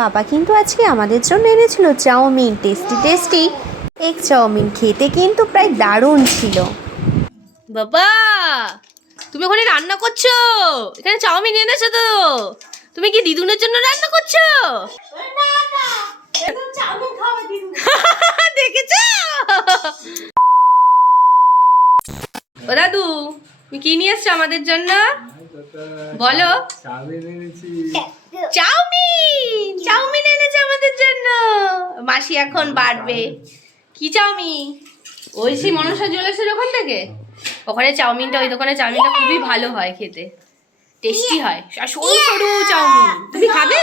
বাবা কিন্তু আজকে আমাদের জন্য এনেছিল chowmein, tasty tasty egg chowmein. খেতে কিন্তু প্রায় দারুণ ছিল। বাবা, তুমি ওখানে রান্না করছো? এখানে চাউমিন এনেছো তো? তুমি কি দিদুনের জন্য রান্না করছো? দেখেছো? ও দাদু, তুমি কি নিয়ে এসছো আমাদের জন্য? বলো। চাউমিন চাউমিন এনেছে আমাদের জন্য। মাসি এখন বাড়বে। কি চাউমিন? ওই সেই মনসা জুয়েলার্সের ওখান থেকে। ওখানে চাউমিনটা, ওই দোকানে চাউমিনটা খুবই ভালো হয় খেতে, টেস্টি হয়, আর সরু সরু চাউমিন। তুমি খাবে?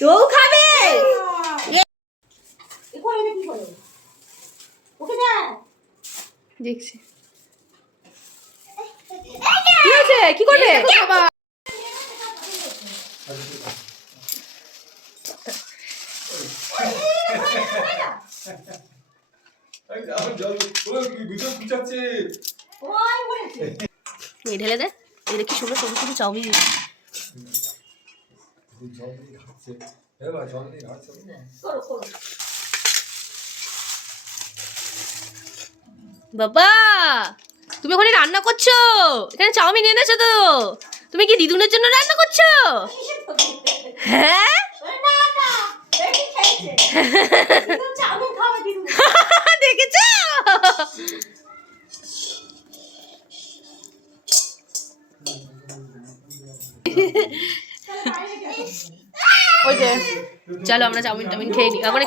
তো খাবে? দেখছি কি হয়েছে, কি করবে? ঢেলে দে, এটা কি সুন্দর সরু সরু চাউমিন। বাবা, তুমি ওখানে রান্না করছো? এখানে চাউমিন এনেছো তো? তুমি কি দিদুনের জন্য রান্না করছো? হ্যাঁ। দেখেছো? ওই যে, চলো আমরা চাউমিন টাউমিন খেয়ে নিই। এখন